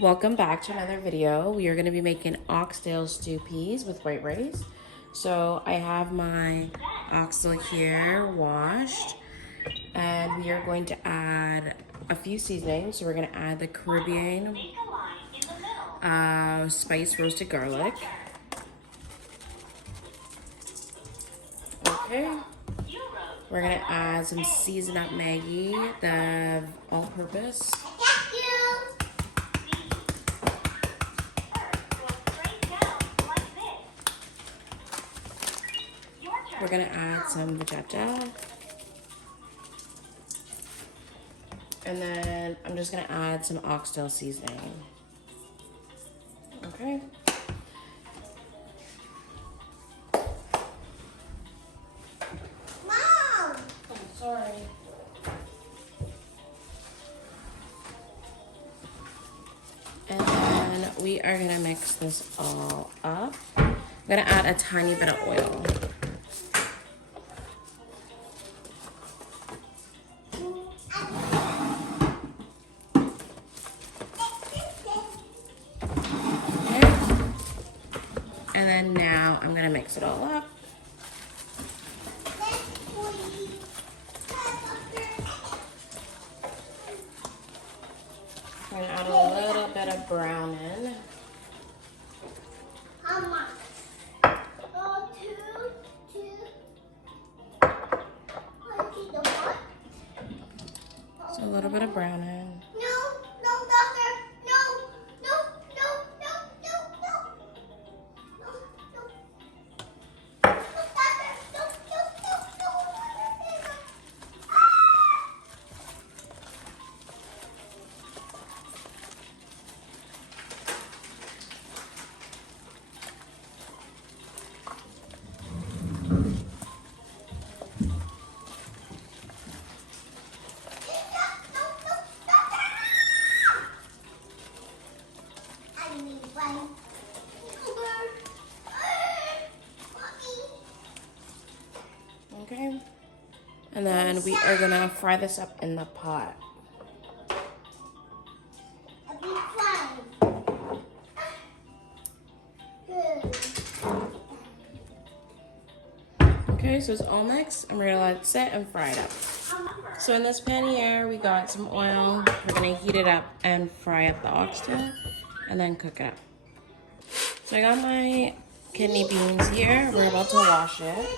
Welcome back to another video. We are going to be making oxtail stew peas with white rice. So I have my oxtail here washed, and we are going to add a few seasonings. So we're going to add the Caribbean spiced roasted garlic. Okay. We're going to add some seasoned up Maggie, the all-purpose. We're gonna add some vegeta. And then I'm just gonna add some oxtail seasoning. Okay. Mom! Oh, sorry. And then we are gonna mix this all up. I'm gonna add a tiny bit of oil. And then now I'm gonna mix it all up. I'm gonna add a little bit of browning. How much? So a little bit of browning. No, doctor. No. Okay. And then we are gonna fry this up in the pot. Okay, so it's all mixed, and we're gonna let it sit and fry it up. So in this pan here, we got some oil. We're gonna heat it up and fry up the oxtail, and then cook it up. So I got my kidney beans here. We're about to wash it.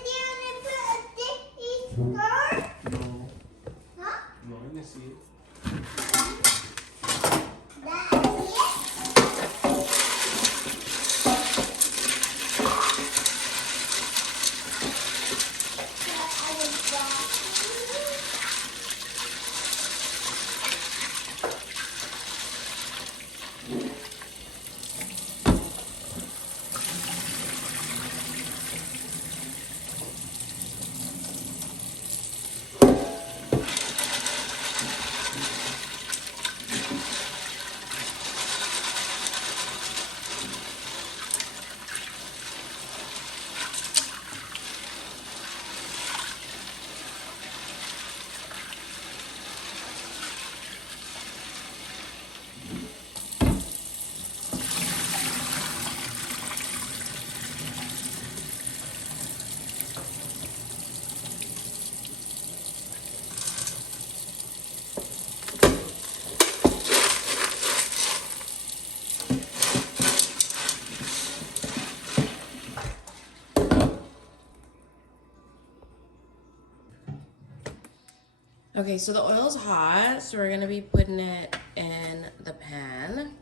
Okay, so the oil's hot, so we're gonna be putting it in the pan.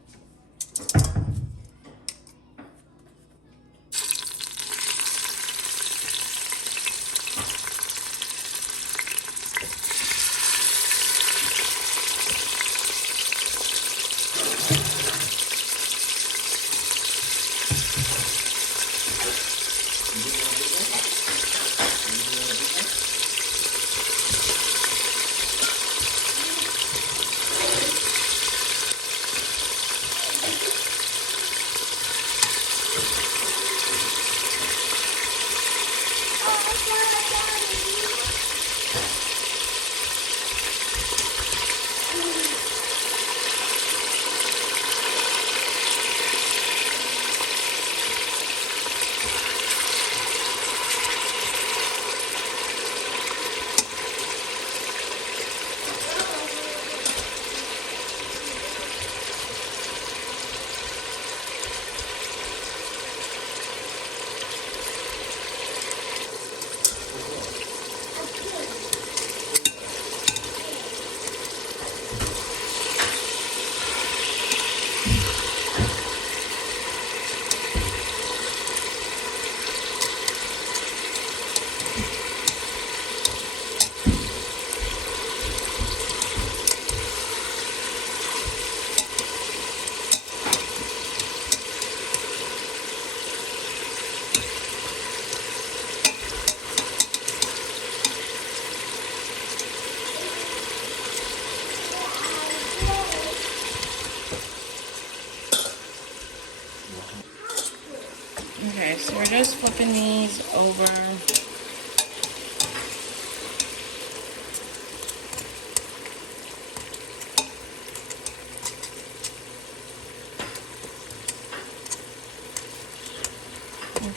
so we're just flipping these over.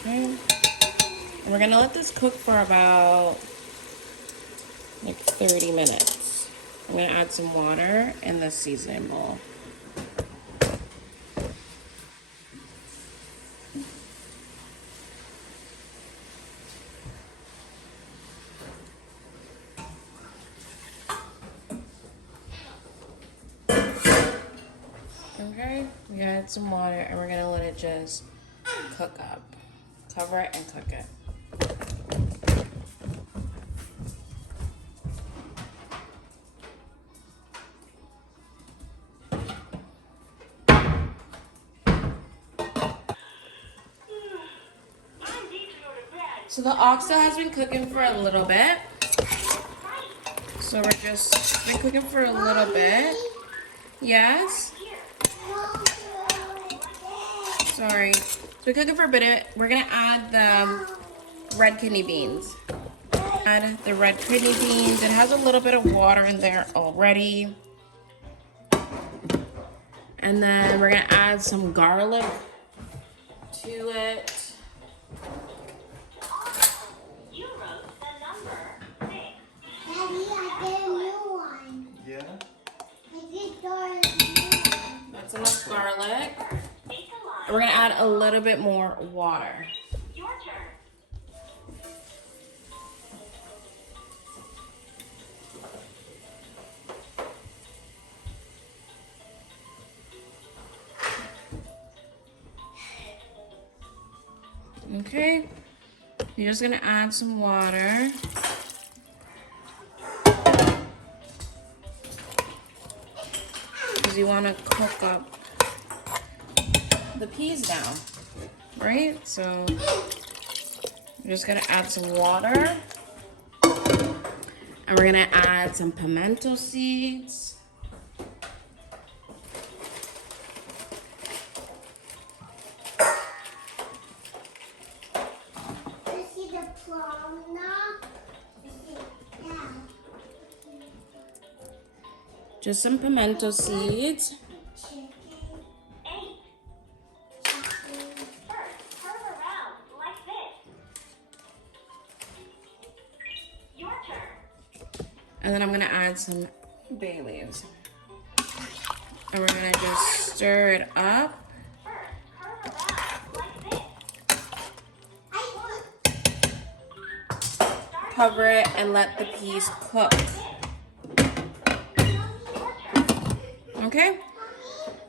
Okay. And we're gonna let this cook for about like 30 minutes. I'm gonna add some water in the seasoning bowl. Okay, we add some water and we're gonna let it just cook up. Cover it and cook it. So the oxtail has been cooking for a little bit. So we're just been cooking for a little bit. Yes? Sorry. So we're cooking for a bit. We're gonna add the red kidney beans. Add the red kidney beans. It has a little bit of water in there already. And then we're gonna add some garlic to it. That's enough garlic. And we're gonna add a little bit more water. Your turn. Okay. You're just gonna add some water. You want to cook up the peas now, right? So we're just gonna add some water, and we're gonna add some pimento seeds. Just some pimento seeds. And then I'm gonna add some bay leaves. And we're gonna just stir it up. Cover it and let the peas cook. Okay?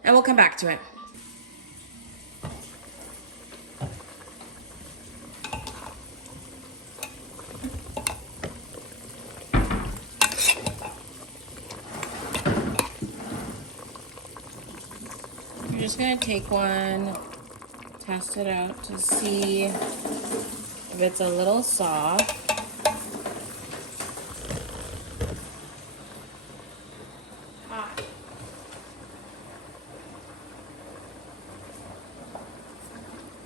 And we'll come back to it. You're just gonna take one, test it out to see if it's a little soft.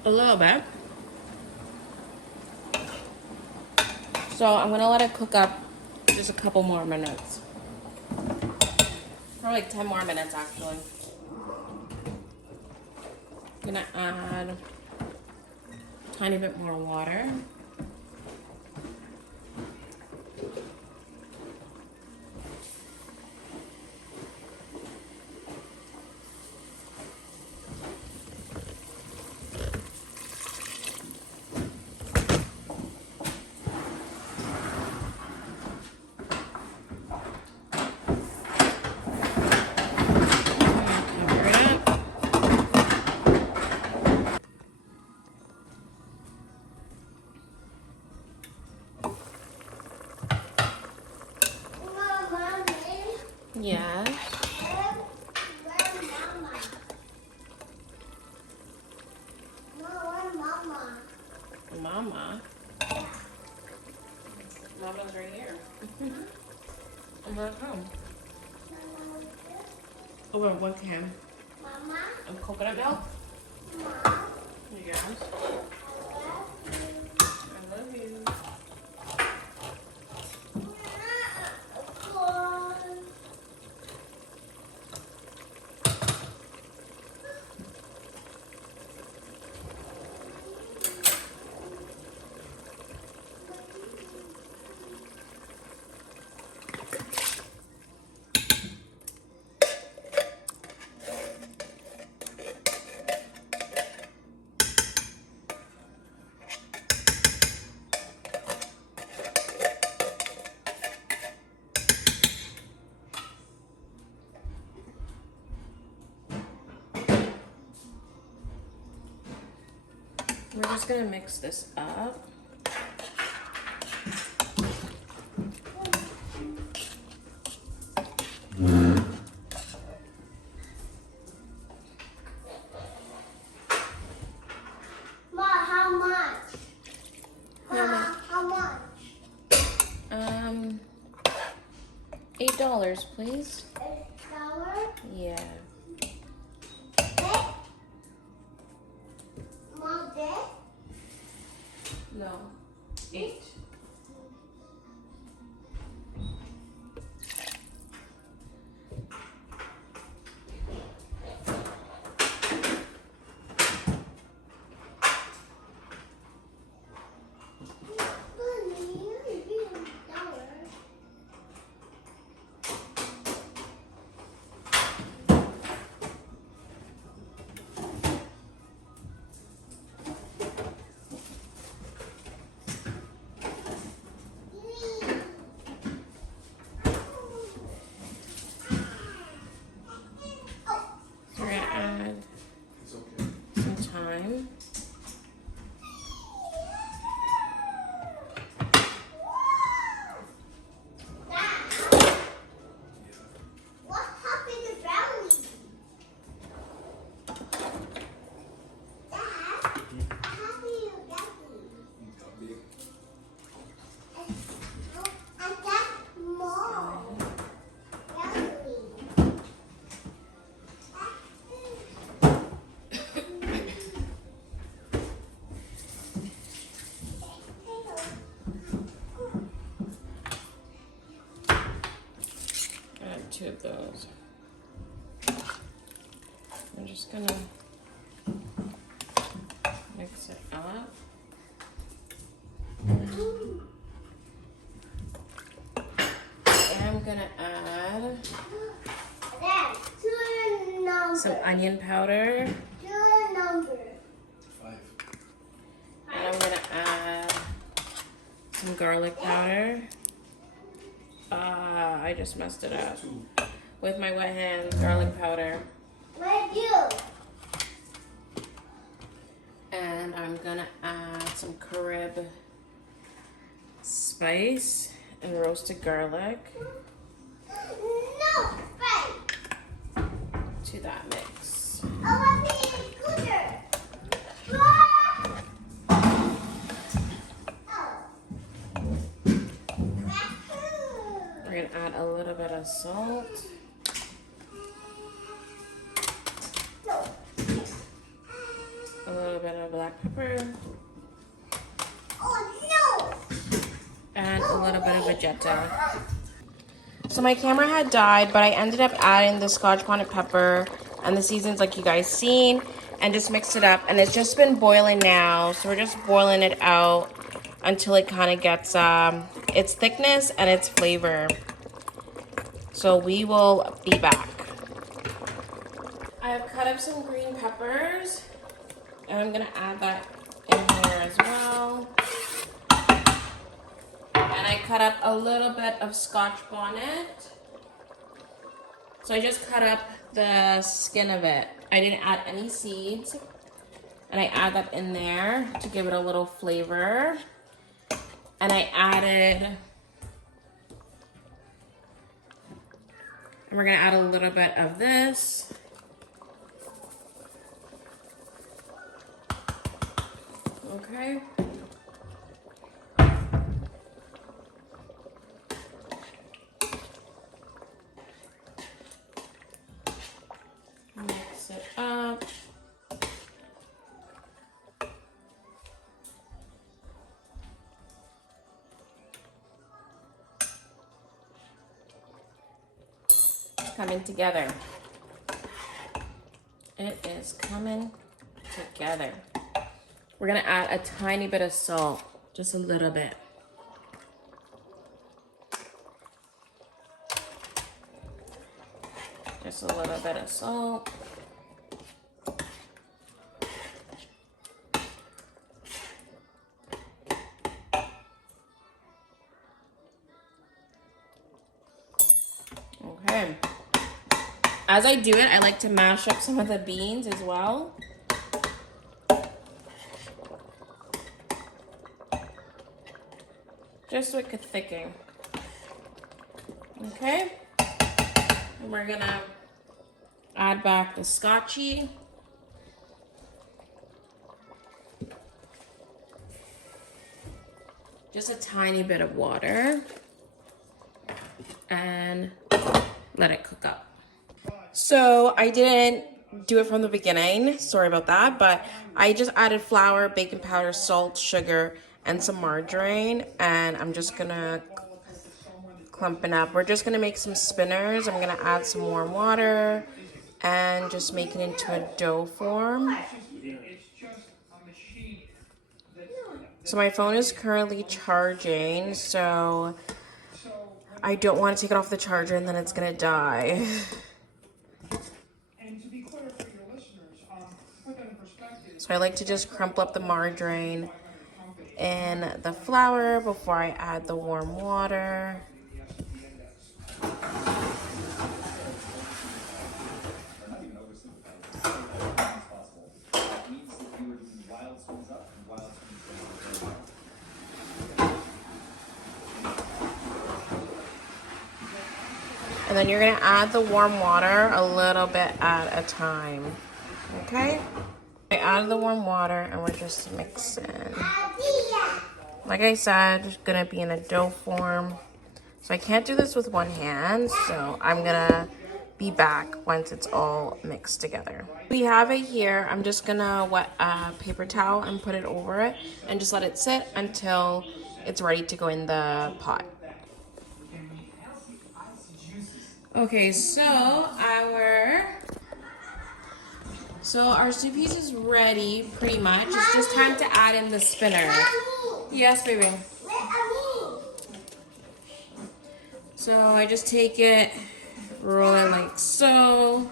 A little bit. So I'm gonna let it cook up just a couple more minutes. For like 10 more minutes actually. I'm gonna add a tiny bit more water. Yes. Mama. Mama's right here. I'm gonna come. Over what can? Mama. Of coconut milk? Mama. Yes. We're just gonna mix this up. Ma, how much? How much? $8, please. $8? Yeah. This? Mom, this? No. 8. We're gonna add some thyme. What happened to belly? Dad, how do you get these? I got more. Belly. Add 2 of those. I'm just gonna mix it up. And I'm gonna add Dad, two number. some onion powder. Two number. 5. And I'm gonna add some garlic powder. I just messed it up. 2. With my wet hands, garlic powder. Where'd you? And I'm gonna add some Carib spice and roasted garlic No, right. to that mix. I want to be a scooter. Ah! We're gonna add a little bit of salt. A little bit of black pepper. Oh no! And a little bit of vegeta. So my camera had died, but I ended up adding the Scotch bonnet pepper and the seasons like you guys seen and just mixed it up. And it's just been boiling now. So we're just boiling it out until it kind of gets its thickness and its flavor. So we will be back. I have cut up some green peppers and I'm gonna add that in here as well. And I cut up a little bit of Scotch bonnet. So I just cut up the skin of it. I didn't add any seeds. And I add that in there to give it a little flavor. And I added, and we're gonna add a little bit of this. Okay. Mix it up. It's coming together. It is coming together. We're gonna add a tiny bit of salt, just a little bit. Just a little bit of salt. Okay. As I do it, I like to mash up some of the beans as well. just so it could thicken. Okay, and we're gonna add back the scotchy. Just a tiny bit of water and let it cook up. So I didn't do it from the beginning, sorry about that, but I just added flour, baking powder, salt, sugar, and some margarine, and I'm just gonna clump it up. We're just gonna make some spinners. I'm gonna add some warm water and just make it into a dough form. So my phone is currently charging, so I don't want to take it off the charger and then it's gonna die. So I like to just crumple up the margarine in the flour before I add the warm water. And then you're gonna add the warm water a little bit at a time, okay? I added the warm water and we're just mixing. Like I said, it's gonna be in a dough form. So I can't do this with one hand, so I'm gonna be back once it's all mixed together. We have it here. I'm just gonna wet a paper towel and put it over it and just let it sit until it's ready to go in the pot. Okay, so our stew peas is ready pretty much. It's just time to add in the spinner. Yes, baby. So I just take it, roll it like so,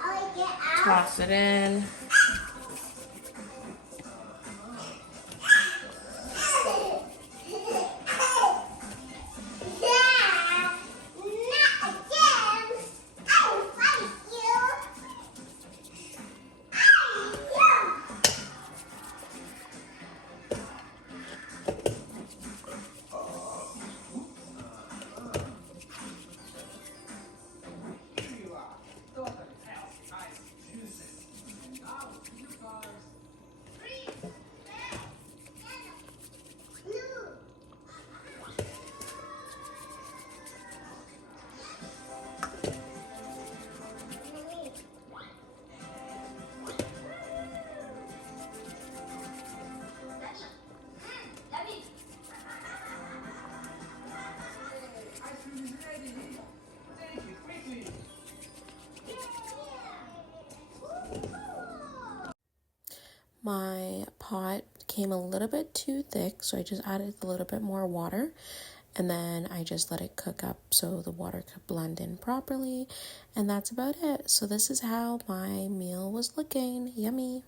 toss it in. My pot came a little bit too thick, so I just added a little bit more water, and then I just let it cook up so the water could blend in properly, and that's about it. So this is how my meal was looking. Yummy.